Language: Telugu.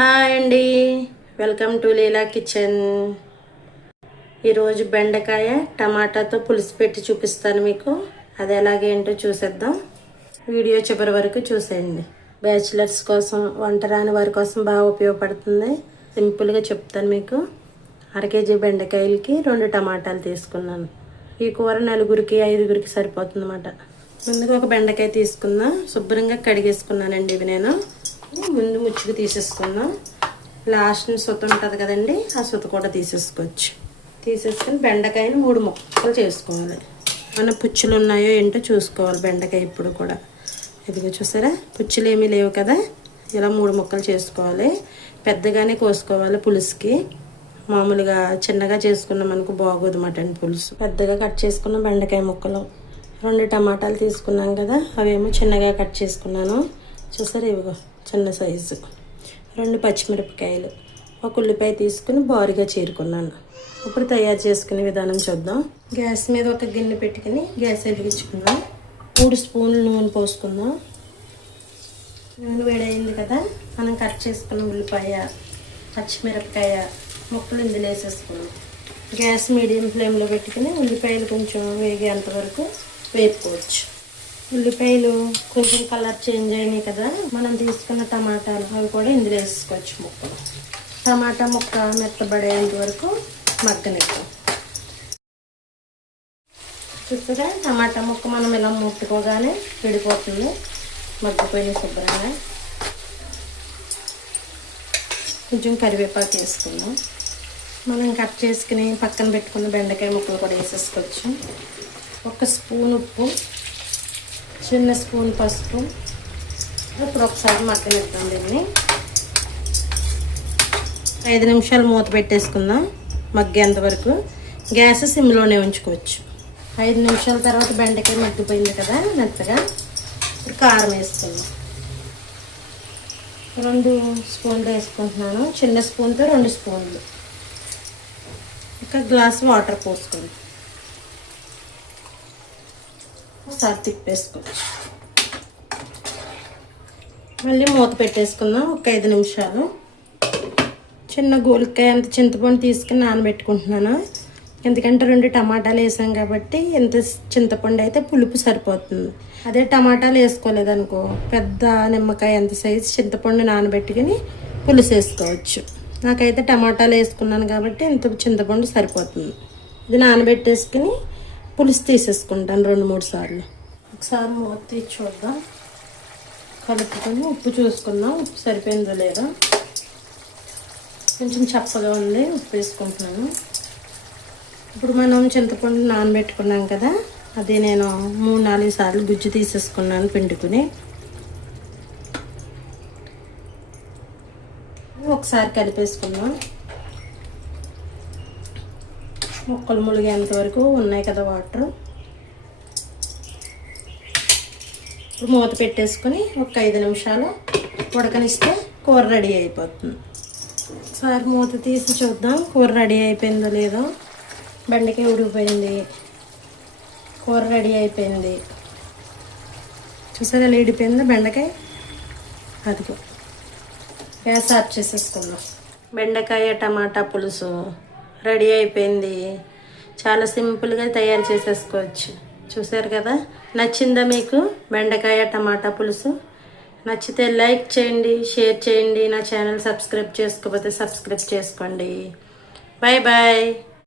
హాయ్ అండి. వెల్కమ్ టు లీలా కిచెన్ ఈరోజు బెండకాయ టమాటాతో పులుసు పెట్టి చూపిస్తాను మీకు. అది ఎలాగేంటో చూసేద్దాం. వీడియో చివరి వరకు చూసేయండి. బ్యాచిలర్స్ కోసం వంట రాని వారి కోసం బాగా ఉపయోగపడుతుంది. సింపుల్గా చెప్తాను మీకు. అర కేజీ బెండకాయలకి రెండు టమాటాలు తీసుకున్నాను. ఈ కూర నలుగురికి ఐదుగురికి సరిపోతుంది అన్నమాట ముందుగా ఒక బెండకాయ తీసుకుందాం. శుభ్రంగా కడిగేసుకున్నానండి ఇవి నేను. ముందు ముచ్చుకు తీసేసుకుందాం. లాస్ట్ సుత ఉంటుంది కదండి ఆ సుత కూడా తీసేసుకోవచ్చు. తీసేసుకొని బెండకాయని మూడు ముక్కలు చేసుకోవాలి. మన పుచ్చులు ఉన్నాయో ఏంటో చూసుకోవాలి బెండకాయ ఇప్పుడు కూడా. ఇదిగో చూసారా? పుచ్చులు ఏమీ లేవు కదా. ఇలా మూడు ముక్కలు చేసుకోవాలి. పెద్దగానే కోసుకోవాలి పులుసుకి. మామూలుగా చిన్నగా చేసుకున్నాం అనుకో బాగోదు మటన్ పులుసు. పెద్దగా కట్ చేసుకున్న బెండకాయ ముక్కలు. రెండు టమాటాలు తీసుకున్నాం కదా అవేమో చిన్నగా కట్ చేసుకున్నాను. చూసారా ఇవిగో? చిన్న సైజు. రెండు పచ్చిమిరపకాయలు. ఒక ఉల్లిపాయ తీసుకుని బారుగా చేరుకున్నాను. ఇప్పుడు తయారు చేసుకునే విధానం చూద్దాం. గ్యాస్ మీద ఒక గిన్నె పెట్టుకుని గ్యాస్ వెలిగించుకుందాం. మూడు స్పూన్లు నూనె పోసుకుందాం. నూనె వేడైంది కదా మనం కట్ చేసుకున్న ఉల్లిపాయ పచ్చిమిరపకాయ ముక్కలు ఇందులో వేసేసుకున్నాం గ్యాస్ మీడియం ఫ్లేమ్లో పెట్టుకుని ఉల్లిపాయలు కొంచెం వేగేంత వరకు వేపుకోవచ్చు. ఉల్లిపాయలు కొంచెం కలర్ చేంజ్ అయినాయి కదా మనం తీసుకున్న టమాటాలు అవి కూడా ఇందులో వేసుకోవచ్చు ముక్కలు టమాటా ముక్క మెత్తబడేంత వరకు మగ్గనిస్తాం చూస్తుందా టమాటా ముక్క మనం ఇలా ముట్టుకోగానే విడిపోతుంది. మగ్గిపోయిన శుభ్రంగా. కొంచెం కరివేపాకు వేసుకుందాం. మనం కట్ చేసుకుని పక్కన పెట్టుకున్న బెండకాయ ముక్కలు కూడా వేసేసుకోవచ్చు. ఒక స్పూన్ ఉప్పు చిన్న స్పూన్ పసుపు. ఇప్పుడు ఒకసారి మక్కనిద్దాం దీన్ని. ఐదు నిమిషాలు మూత పెట్టేసుకుందాం మగ్గేంత వరకు. గ్యాస్ సిమ్లోనే ఉంచుకోవచ్చు. ఐదు నిమిషాల తర్వాత బెండకాయ మగ్గిపోయింది కదా మెత్తగా. ఇప్పుడు కారం వేసుకుందాం. రెండు స్పూన్లు వేసుకుంటున్నాను. చిన్న స్పూన్తో రెండు స్పూన్లు. ఒక గ్లాస్ వాటర్ పోసుకుందాం. ఒకసారి తిప్పేసుకోవచ్చు మళ్ళీ మూత పెట్టేసుకుందాం ఒక ఐదు నిమిషాలు. చిన్న గోలికాయ అంత చింతపండు తీసుకుని నానబెట్టుకుంటున్నాను. ఎందుకంటే రెండు టమాటాలు వేసాం కాబట్టి ఎంత చింతపండు అయితే పులుపు సరిపోతుంది. అదే టమాటాలు వేసుకోలేదనుకో పెద్ద నిమ్మకాయ ఎంత సైజు చింతపండు నానబెట్టుకుని పులుసు వేసుకోవచ్చు. నాకైతే టమాటాలు వేసుకున్నాను కాబట్టి ఇంత చింతపండు సరిపోతుంది. ఇది నానబెట్టేసుకుని పులుసు తీసేసుకుంటాను రెండు మూడు సార్లు. ఒకసారి మూత తీసి చూద్దాం. కలుపుకొని ఉప్పు చూసుకుందాం. ఉప్పు సరిపోయిందో లేదో. కొంచెం చప్పగా ఉంది ఉప్పు వేసుకుంటున్నాను. ఇప్పుడు మనం చింతపండు నానబెట్టుకున్నాం కదా అది నేను మూడు నాలుగు సార్లు గుజ్జు తీసేసుకున్నాను పిండుకుని. ఒకసారి కలిపేసుకుందాం. మొక్కలు ములిగేంత వరకు ఉన్నాయి కదా వాటర్. ఇప్పుడు మూత పెట్టేసుకొని ఒక ఐదు నిమిషాలు ఉడకనిస్తే కూర రెడీ అయిపోతుంది. ఒకసారి మూత తీసి చూద్దాం కూర రెడీ అయిపోయిందో లేదో. బెండకాయ ఉడికిపోయింది. కూర రెడీ అయిపోయింది. చూసారా లేడిపోయింది బెండకాయ? అదిగో. గ్యాస్ ఆఫ్ చేసేసుకుందాం. బెండకాయ టమాటా పులుసు. రెడీ అయిపోయింది. చాలా సింపుల్గా తయారు చేసేసుకోవచ్చు. చూసారు కదా? నచ్చిందా మీకు? బెండకాయ టమాటా పులుసు? నచ్చితే లైక్ చేయండి షేర్ చేయండి. నా ఛానల్ సబ్స్క్రైబ్ చేసుకోకపోతే సబ్స్క్రైబ్ చేసుకోండి. Bye bye